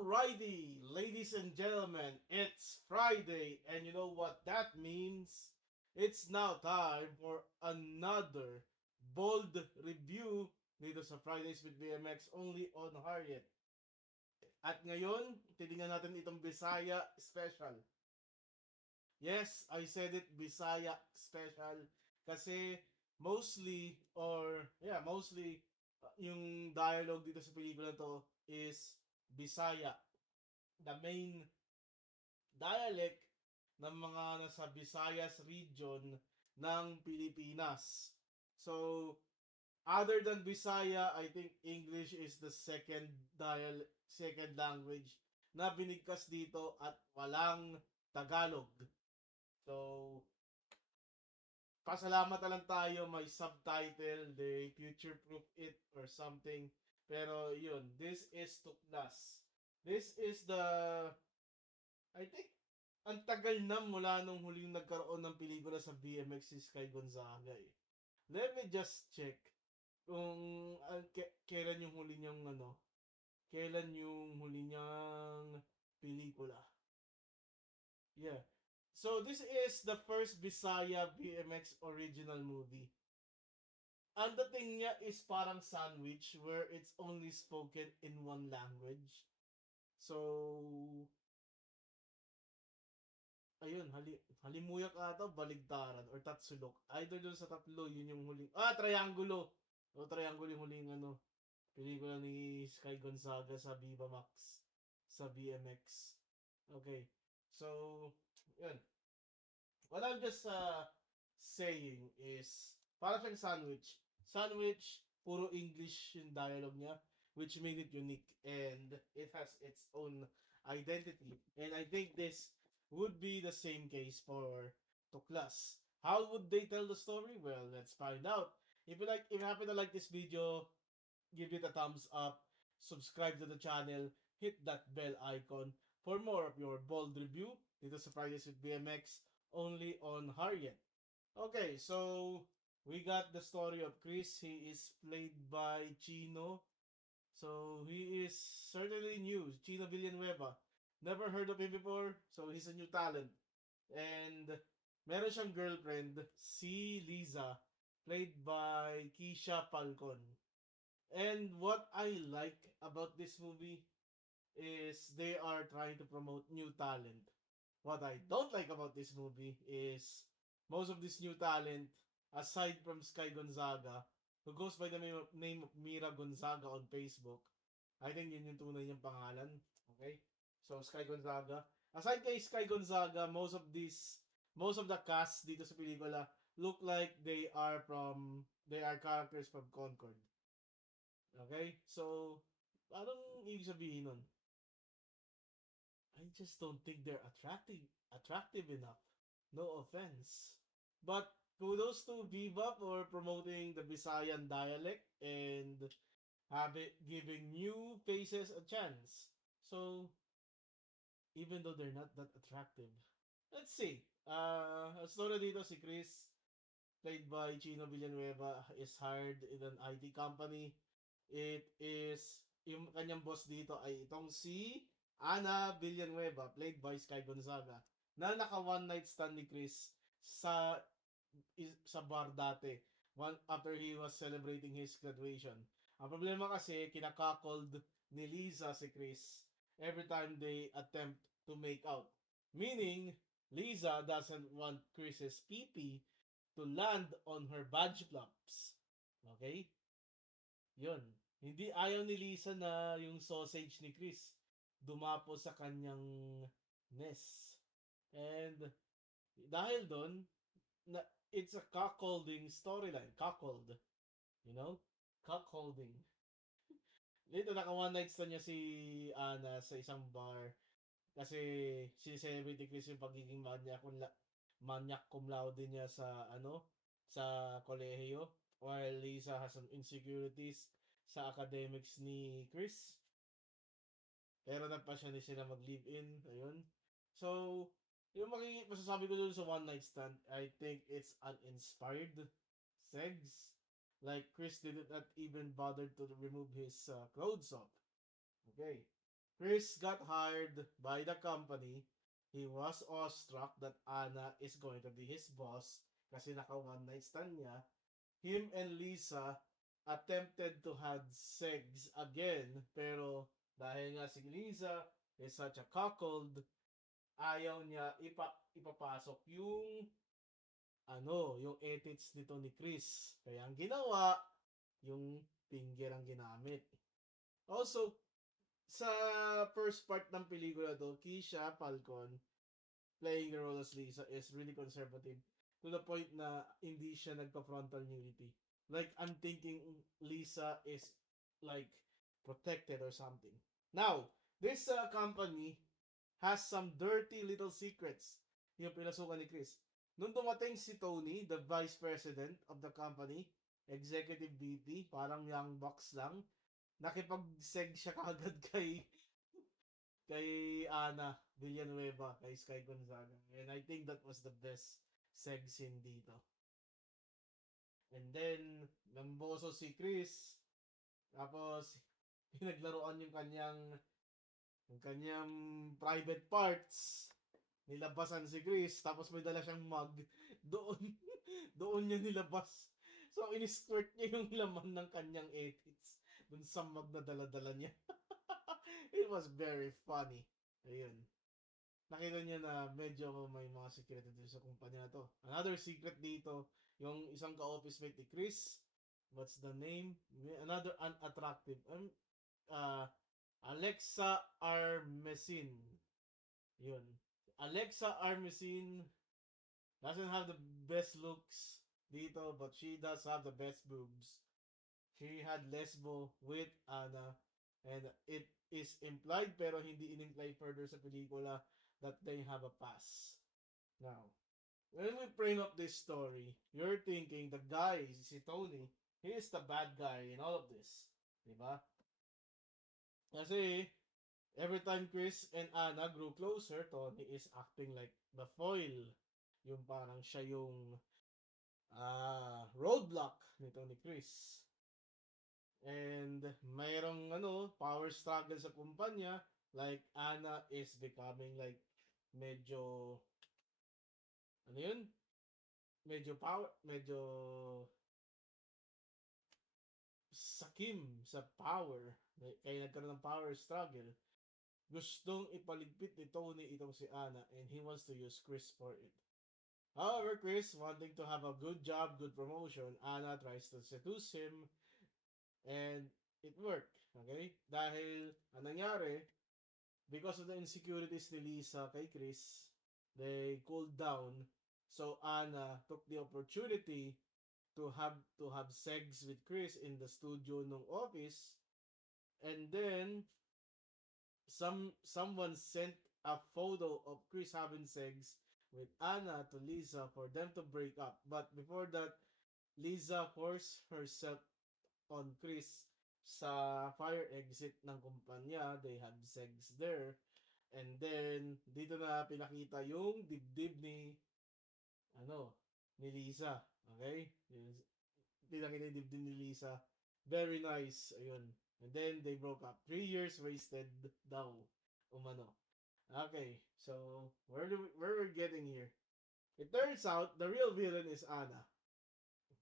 Alrighty, ladies and gentlemen, it's Friday, and you know what that means? It's now time for another bold review dito sa Fridays with BMX only on Harriet. At ngayon, titingnan natin itong Bisaya Special. Yes, I said it, Bisaya Special. Kasi mostly yung dialogue dito sa pelikula to is Bisaya, the main dialect ng mga nasa Visayas region ng Pilipinas. So, other than Bisaya, I think English is the second language na binigkas dito at walang Tagalog. So, pasalamat na lang tayo may subtitle, they future-proof it or something. Pero yun, this is Tuklas. This is the I think, ang tagal na mula nung huling nagkaroon ng pelikula sa BMX si Sky Gonzaga eh. Let me just check kung kailan yung huli niyang kailan yung huli niyang pelikula. Yeah. So this is the first Bisaya BMX original movie. Ang dating niya is parang sandwich where it's only spoken in one language. So, ayun, halimuyak ata, baligtaran, or tatsulok. Either dun sa tatlo, yun yung huling, triangulo! O, triangulo yung huling, pelikula ni Sky Gonzaga sa Viva Max, sa BMX. Okay. So, yun. What I'm just saying is, para siyang sandwich. Sandwich, puro English yung dialogue niya, which made it unique. And it has its own identity. And I think this would be the same case for Tuklas. How would they tell the story? Well, let's find out. If you happen to like this video, give it a thumbs up, subscribe to the channel, hit that bell icon for more of your bold review dito sa Fridays with BMX only on Harriet. Okay, so we got the story of Chris. He is played by Chino. So he is certainly new. Chino Villanueva. Never heard of him before, so he's a new talent. And meron siyang girlfriend, si Liza, played by Keisha Falcon. And what I like about this movie is they are trying to promote new talent. What I don't like about this movie is most of this new talent, aside from Sky Gonzaga, who goes by the name of Mira Gonzaga on Facebook. I think yun yung tunay niyang pangalan. Okay? So, Sky Gonzaga. Aside kay Sky Gonzaga, most of the cast dito sa pelikula look like they are characters from Concord. Okay? So, anong ibig sabihin nun? I just don't think they're attractive enough. No offense. But kudos to Viva for promoting the Visayan dialect and giving new faces a chance. So, even though they're not that attractive, let's see. Ang story dito si Chris, played by Chino Villanueva, is hired in an IT company. It is, yung kanyang boss dito ay itong si Ana Villanueva, played by Sky Gonzaga, na naka one night stand ni Chris sa bar dati after he was celebrating his graduation. Ang problema kasi, kinakakold ni Lisa si Chris every time they attempt to make out. Meaning, Lisa doesn't want Chris's pee to land on her badge flaps. Okay? Yun. Hindi ayaw ni Lisa na yung sausage ni Chris dumapo sa kanyang nest. And dahil doon, it's a cuckolding storyline. Cuckold. You know? Cuckolding. Dito, naka one night stand niya si Ana sa isang bar kasi si Celebrity Chris yung pagiging manyak cum laude niya sa kolehiyo, while Lisa has some insecurities sa academics ni Chris. Pero nagpasya ni sila mag-live-in. Ayun. So, yung masasabi ko dun sa one night stand, I think it's uninspired sex. Like, Chris did not even bother to remove his clothes off. Okay. Chris got hired by the company. He was awestruck that Anna is going to be his boss kasi naka one night stand niya. Him and Lisa attempted to have sex again pero dahil nga si Lisa is such a cuckold, ayaw niya ipapasok yung yung ethics nito ni Chris. Kaya ang ginawa, yung finger ang ginamit. Also, sa first part ng pelikula to, Keisha Falcon playing the role as Lisa is really conservative to the point na hindi siya nagpa-frontal nudity. Like, I'm thinking Lisa is like protected or something. Now, this company has some dirty little secrets yung pinasukan ni Chris. Nung dumating si Tony, the vice president of the company, executive VP, parang young bucks lang, nakipag-seg siya kagad kay Ana Villanueva, kay Sky Gonzaga. And I think that was the best seg scene dito. And then, namboso si Chris. Tapos, pinaglaruan yung kanyang private parts. Nilabasan si Chris. Tapos may dala siyang mug. Doon, doon niya nilabas. So, in-squirt niya yung laman ng kanyang edits. Doon sa mug na dala-dala niya. It was very funny. Ayun. Nakita niya na medyo may mga secret dito sa kumpanya na to. Another secret dito, yung isang ka-office mate ni Chris. What's the name? Another unattractive. Alexa Armesin. Yun. Alexa Armesin doesn't have the best looks dito, but she does have the best boobs. She had lesbo with Anna, and it is implied pero hindi in-imply further sa pelikula that they have a past. Now, when we frame up this story, you're thinking the guy, si Tony, he is the bad guy in all of this. Diba? Kasi, every time Chris and Anna grew closer, Tony is acting like the foil. Yung parang siya yung roadblock nito ni Chris. And mayroong power struggle sa kumpanya, like Anna is becoming like medyo medyo sakim sa power. Kaya nagkaroon ng power struggle. Gustong ipaligpit ni Tony itong si Anna and he wants to use Chris for it. However, Chris, wanting to have a good job, good promotion, Anna tries to seduce him and it worked. Okay? Dahil, ang nangyari, because of the insecurities ni Lisa kay Chris, they cooled down. So Anna took the opportunity to have sex with Chris in the studio ng office, and then someone sent a photo of Chris having sex with Anna to Lisa for them to break up. But before that, Lisa forced herself on Chris sa fire exit ng kumpanya. They had sex there. And then, dito na pinakita yung dibdib ni Lisa. Okay? Pinakita yung dibdib ni Lisa. Very nice. Ayun. And then, they broke up. 3 years wasted daw. Umano. Okay. So, where we're getting here? It turns out, the real villain is Anna.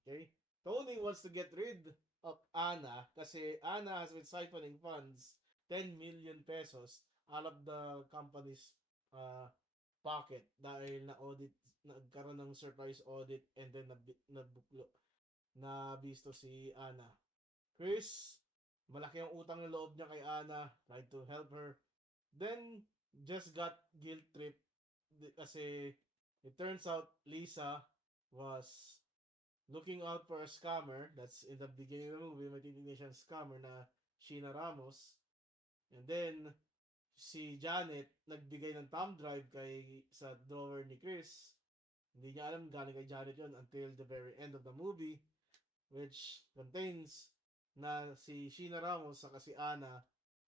Okay? Tony wants to get rid of Anna kasi Anna has been siphoning funds, 10 million pesos out of the company's pocket dahil nagkaroon ng surprise audit and then nabisto si Anna. Chris, malaki ang utang ng loob niya kay Anna, tried to help her, then just got guilt tripped kasi it turns out Lisa was looking out for a scammer. That's in the beginning of the movie. May titignan siyang scammer na Sheena Ramos. And then, si Janet nagbigay ng thumb drive sa drawer ni Chris. Hindi niya alam galing kay Janet yon until the very end of the movie, which contains na si Sheena Ramos sa si Anna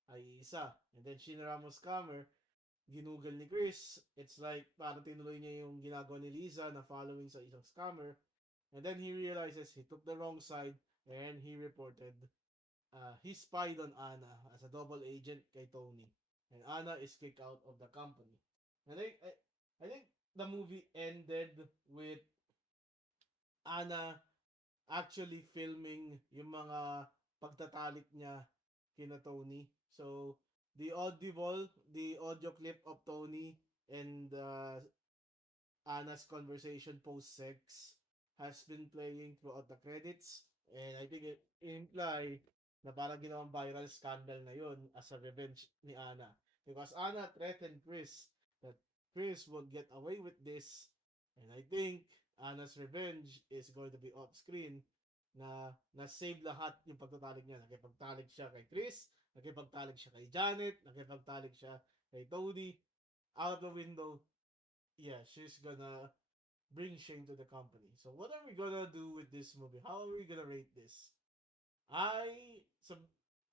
ay isa. And then Sheena Ramos scammer, ginugol ni Chris. It's like parang tinuloy niya yung ginagawa ni Lisa na following sa isang scammer. And then he realizes he took the wrong side and he reported he spied on Anna as a double agent kay Tony. and Anna is kicked out of the company. And I think the movie ended with Anna actually filming yung mga pagtatalik niya kina Tony. So, the audio clip of Tony and Anna's conversation post-sex has been playing throughout the credits. And I think it imply na parang ginawang viral scandal na yun as a revenge ni Anna. Because Anna threatened Chris that Chris will get away with this. And I think Anna's revenge is going to be off screen na na-save lahat yung pagtatalig niya. Nakipagtalig siya kay Chris, nakipagtalig siya kay Janet, nakipagtalig siya kay Tony. Out of the window, yeah, she's gonna bring shame to the company. So what are we gonna do with this movie? How are we gonna rate this? So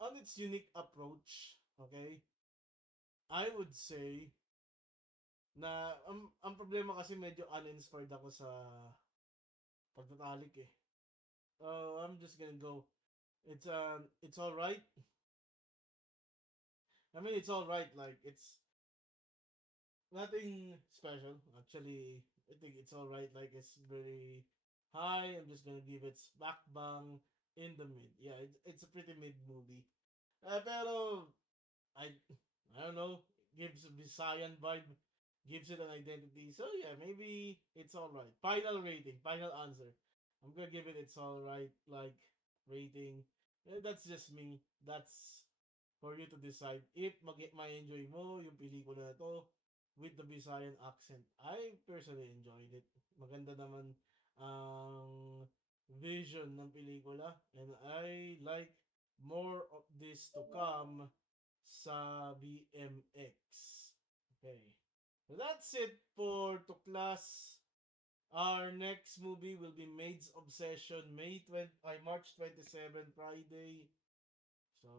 on its unique approach, okay, I would say na ang problema kasi medyo uninspired ako sa pagtatalik eh. I'm just gonna go. It's all right. I mean, it's all right. Like it's nothing special. Actually, I think it's all right. Like it's very high. I'm just gonna give it back bang in the mid. Yeah, it's a pretty mid movie. Pero I I don't know. Gives a Visayan vibe. Gives it an identity. So yeah, maybe it's all right. Final rating. Final answer. I'm gonna give it it's all right. Like rating. That's just me. That's for you to decide if ma-enjoy mo yung pelikula na to with the Visayan accent. I personally enjoyed it. Maganda naman ang vision ng pelikula and I like more of this to come sa BMX. Okay. So that's it for Tuklas. Our next movie will be Maid's Obsession, March 27, Friday. So,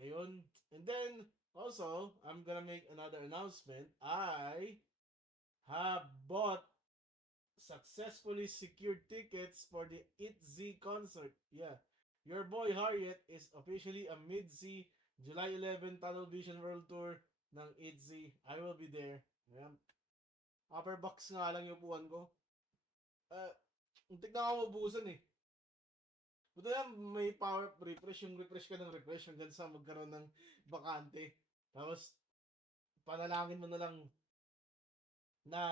ayun. And then, also, I'm gonna make another announcement. I have bought successfully secured tickets for the ITZY concert. Yeah. Your boy Harriet is officially a mid-Z July 11 Tunnel Vision World Tour ng ITZY. I will be there. Ayan. Upper box nga lang yung upuan ko. Muntik na ako mabusan eh. Buti lang may power refresh, yung refresh ka ng refresh hanggang sa magkaroon ng bakante. Tapos, panalangin mo na lang na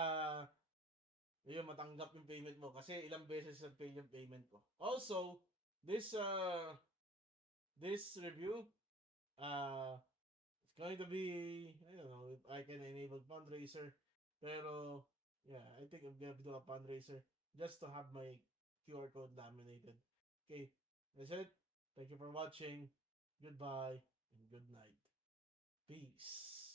yun, matanggap yung payment mo. Kasi ilang beses nag-fail yung payment ko. Also, this review, it's going to be, I don't know if I can enable fundraiser. Pero, yeah, I think I'm gonna do a fundraiser just to have my QR code laminated. Okay, that's it. Thank you for watching. Goodbye and good night. Peace.